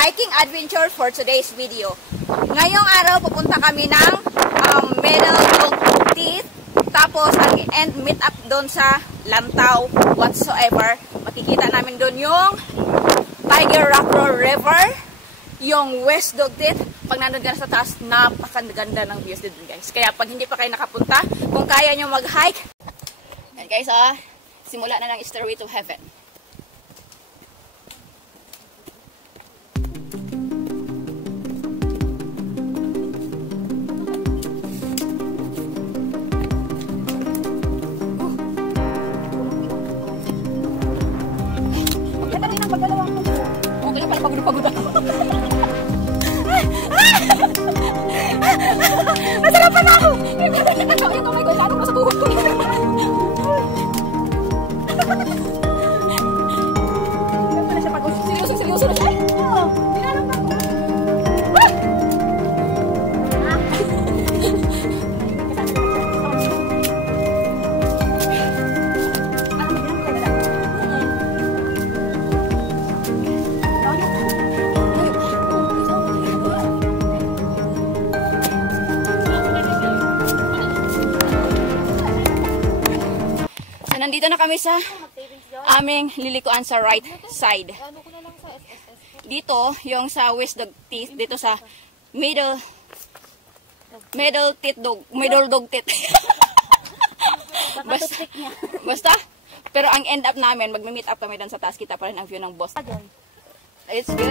hiking adventure for today's video. Ngayong araw, pupunta kami ng Middle Dog Teeth. Tapos, ang end meet up doon sa Lantaw whatsoever. Makikita namin doon yung Tiger Rock River, yung West Dog Teeth. Pag nandun ka na sa taas, napakaganda ng views din guys. Kaya pag hindi pa kayo nakapunta, kung kaya nyo mag-hike, yan guys simula na ng Stairway to Heaven. Pagod ako. Nasarapan ako! Yung kamay ko, lalo mo sa tuhod ko. Hindi pala siya pagod. Seryoso na siya? Oo. Dinaramdam ko. Nandito na kami sa aming lilikuan sa right side. Dito, yung sa West Dog Teeth, dito sa Middle Dog Teeth. Basta, pero ang end up namin, magme-meet up kami doon sa taas. Kita pa rin ang view ng boss. Let's go!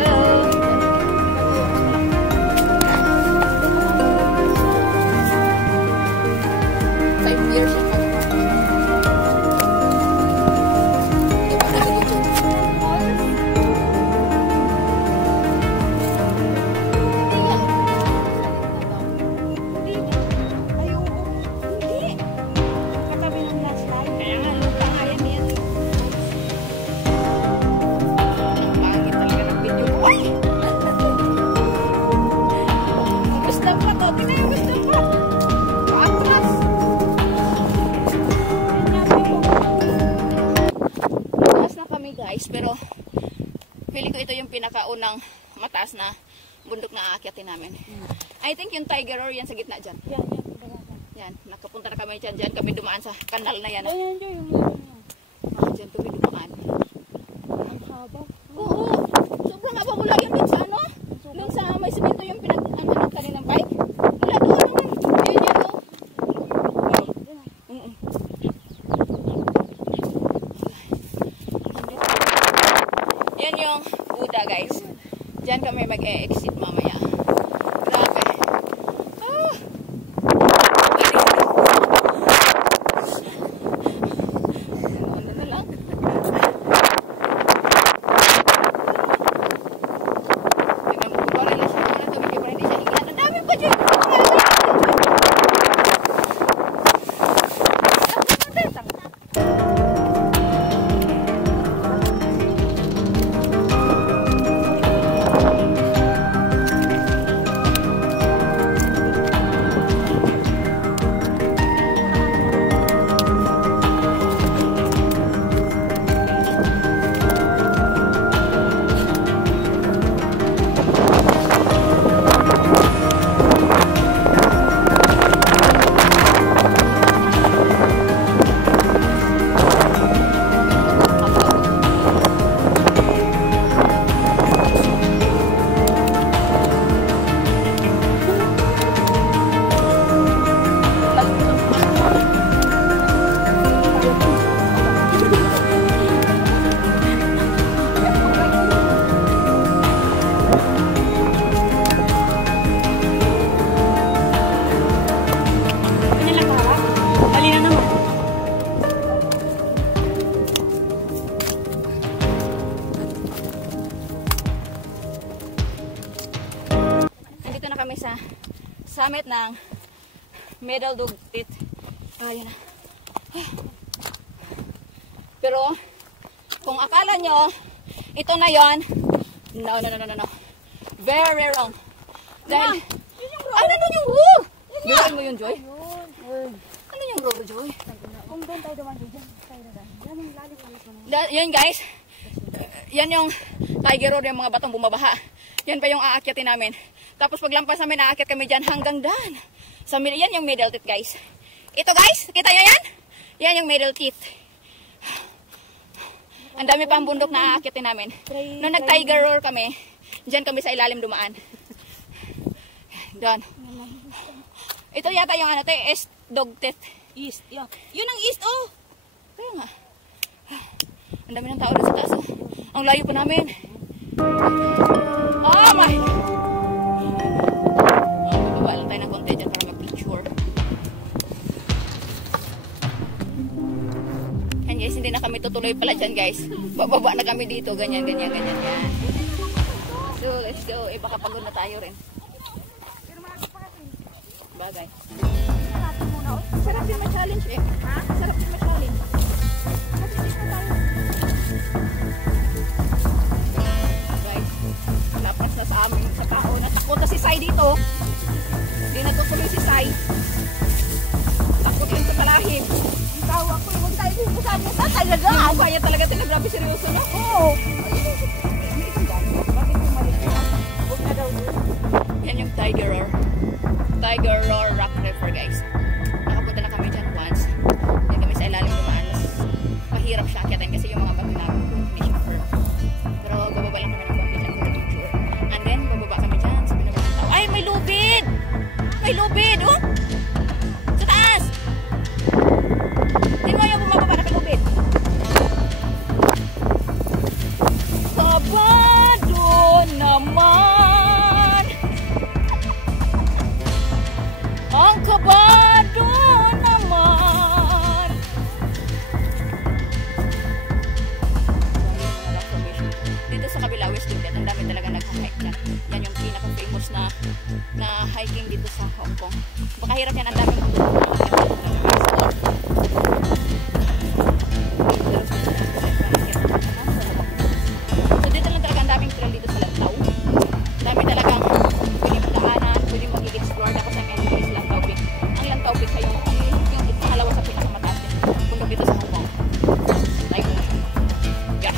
5 years. Pero feeling ko ito yung pinakaunang mataas na bundok na aakyatin namin. I think yung Tiger Roar yan sa gitna dyan. Yan, nakapunta na kami dyan. Dyan kami dumaan sa kanal na yan. Dyan kami dumaan. Ang haba. Oo, sobrang haba mula yan din sa ano? Doon sa may simento yung pinag-ano kaninang bike. Wala doon. Yun yun o. Yan yung Buddha guys. Diyan kami mag-e-exit mamaya. Grabe. Ano na lang. Tingnan mo pa rin na siya. Wala tubig pa rin di siya hingihan. Ang dami pa dyan. Kami sa summit ng Middle Dog Teeth. Ayun na. Pero kung akala nyo ito na yon, no. Very wrong. Dahil ano yung roar? Bilang mo yun, Joy? Ano yung roar, Joy? Kung doon tayo dumaan dyan, tayo na. Yan yung lalim na. Yan guys, Yan yung Tiger Road, yung mga batong bumabaha. Yan pa yung aakyatin namin. Tapos paglampas namin, aakyat kami dyan hanggang daan. Yan yung middle teeth, guys. Ito, guys, kita nyo yan? Yan yung middle teeth. Ang dami pang bundok na aakyatin namin. Nung nag-Tiger Road kami, dyan kami sa ilalim dumaan. Doon. Ito yata yung ano, East Dog Teeth. East, yeah. Yun ang east, oh! Kaya nga. Ang dami ng tao doon sa taas. Oh. Ang layo pa namin. Oh my! Bababa lang tayo ng konti dyan para mag-picture. Yan guys, hindi na kami tutuloy pala dyan guys. Bababa na kami dito. Ganyan, ganyan, ganyan. Yan. So, let's go. Eh, baka pagod na tayo rin. Bagay. Sarap yung ma-challenge eh. Ha? Sarap yung ma-challenge. Guys, lapas na sa amin sa tao. Natakot na si Sai dito. Hindi natutuloy si Sai. Takot yun sa palahim. Ang tawa ko, huwag tayo bubusan mo sa talaga. Kaya talaga sila, grabe seryoso na. Oo. May isang dami. Bakit pumalit na? Huwag na daw. Yan yung Tiger Roar Rock River guys. Nakapunta na kami dyan once. Yan kami sa ilalim dumaan. Mahirap siya akyatin kasi yung mga bato namin hindi siya firm. Pero bababa lang kami ng konti dyan for the picture. And then bababa kami dyan. Sabi naman ng tao, ay may lubid! May lubid! Oh! Sa taas! Hindi mo yung bumababa na kalubid. Sabado naman! Ang kabado naman! Dito sa kabila, West Dugat, ang dami talaga nag-hike dyan. Yan yung pinaka-famous na hiking dito sa Hong Kong. Baka hirap yan, ang dami so dito lang talaga ang daming trail dito sa Lantaw. Dami talagang pwedeng magdaanan, pwedeng mag-explore. Tapos ang end is Lantaw Peak. Ang Lantaw Peak ay yung pangalawa sa pinakamataas din. Bundok dito sa Hong Kong. Like, yeah.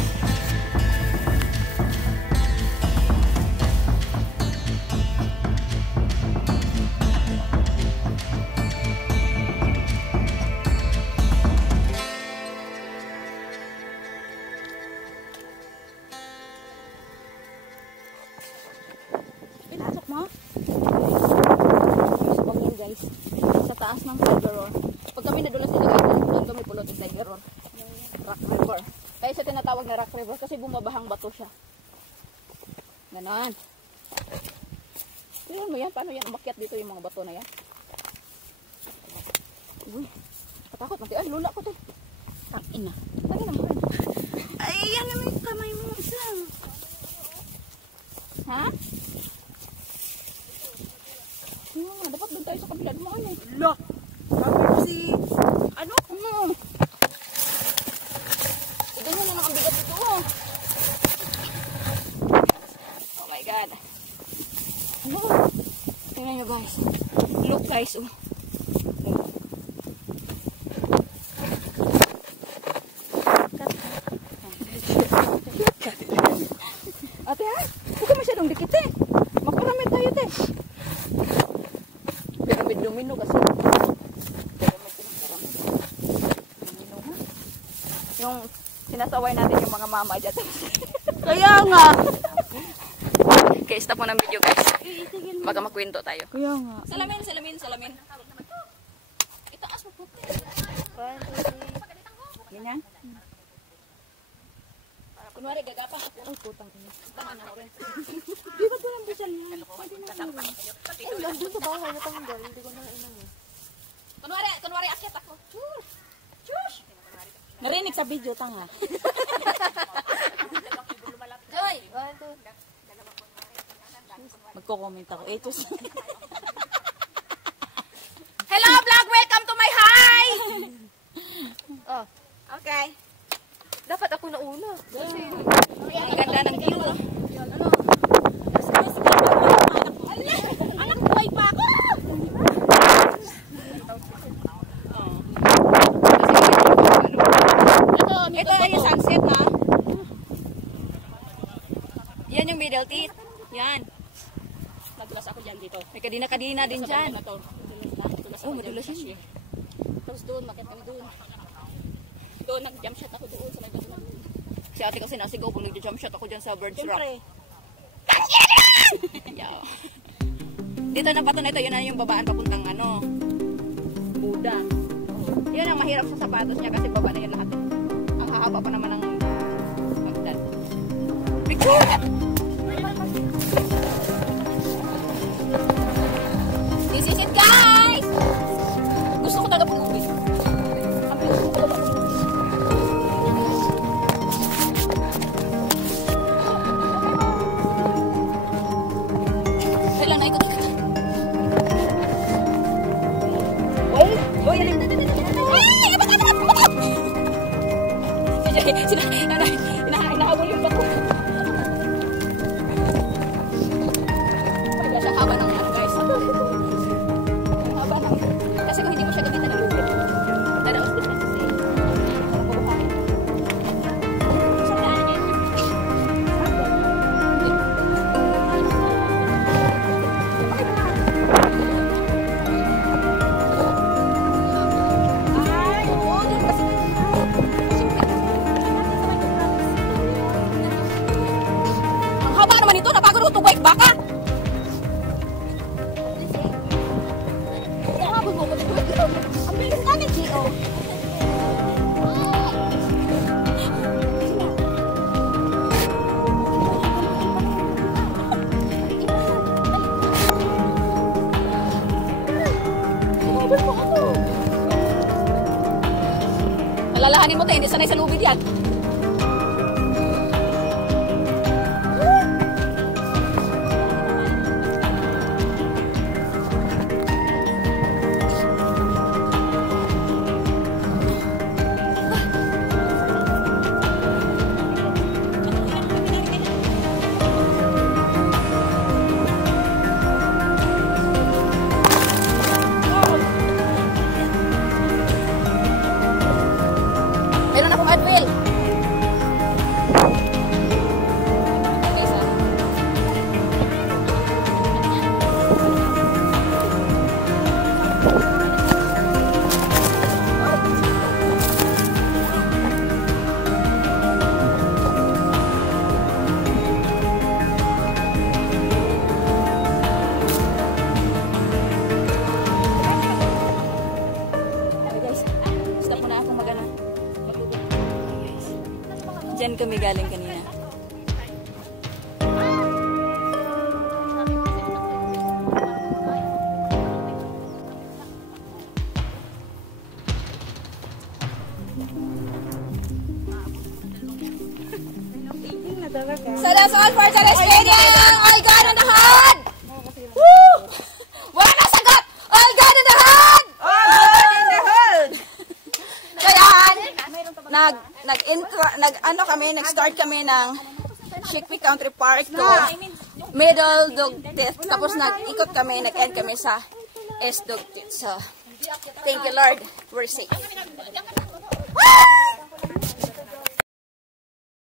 Pinasok mo? Gusto kong yun guys. Sa taas ng Tiger Roar. Pag kami nadulas dito guys, doon kami pulot ng Tiger Roar. Rock River. Kaya siya tinatawag na Rock River kasi bumabahang bato siya. Ganon. Tignan mo yan. Paano yan umakyat dito yung mga bato na yan? Uy. Patakot. Ay, lula ko to. Tangin na. Tangin na mo rin. Ay, yan naman yung kamay mo isa. Ha? Dapat doon tayo sa kabila dumaan eh. Look! Bakit si... Ano? Tignan mo naman ang bigat ito. Oh my God. Tingnan nyo guys. Look guys. Oh. Ate ha? Huwag ka masyadong dikit eh. Makuramit tayo te. Piramid lumino kasi. Yung sinasaway natin yung mga mama dyan. Kaya nga! Okay, stop mo ng video guys. Baka makwento tayo. Kaya nga. Salamin, salamin, salamin. Itaas mo po. Ganyan. Kunwari, gagapang ako. Ay, putang ina. Tama na ako rin. Di ba doon ang bisal yan? Pwede na rin. Ay, nandun sa bahay na tanggal. Hindi ko na inang eh. Kunwari, akyat ako. Chush! Chush! Narinig sa video, tanga. Joy! Magko-comment ako. Etos. Hello vlog! Welcome to my hi! Oh, okay. Dapat ako nauna. Ang ganda ng view. Ano? Anak, buhay pa ako! Ito ay yung sunset na. middle teeth. Yan. Nadulas ako dyan dito. May kadina-kadina din dyan. Oh, madulas yun. Tapos doon, makit kami doon. Doon, nag-jump shot ako doon sa may doon. Si ate kasi nasigaw pag nag-jump shot ako dyan sa Birds Rock. Siyempre. Yaw. Dito na bato na ito, yun na yung babaan papuntang ano, Buda. Yun ang mahirap sa sapatos niya kasi baba na yun lahat. Ang hahaba pa naman ng magdad. Picture! This is it, guys! Gusto ko talaga pag-uwi. Kailan na ikot ka? Oy, hinahabol yung bako. Wala siya haba ng ano, guys. Haba ng... Kasi kung hindi ko siya gamitan ng lubid, dadaos din na kasi. Bubuhain. Saan na niya? Ay, oo, doon kasi ang haba naman ito, napagod ko ito, wait, baka! Ang bilis namin, Gio. Alalahanin mo tayo, hindi sanay sa lubid yan. Meron akong Advil. Stop muna akong magana. Diyan kami galing kanina. So that's all for today's video. All God in the hood! Woo! Wala na sagot! All God in the hood! All God in the hood! Kaya, nag-start kami ng Shikpi Country Park to Middle Dugtit. Tapos nag-ikot kami, nag-end kami sa S Dugtit. So, thank you Lord, we're safe. Woo!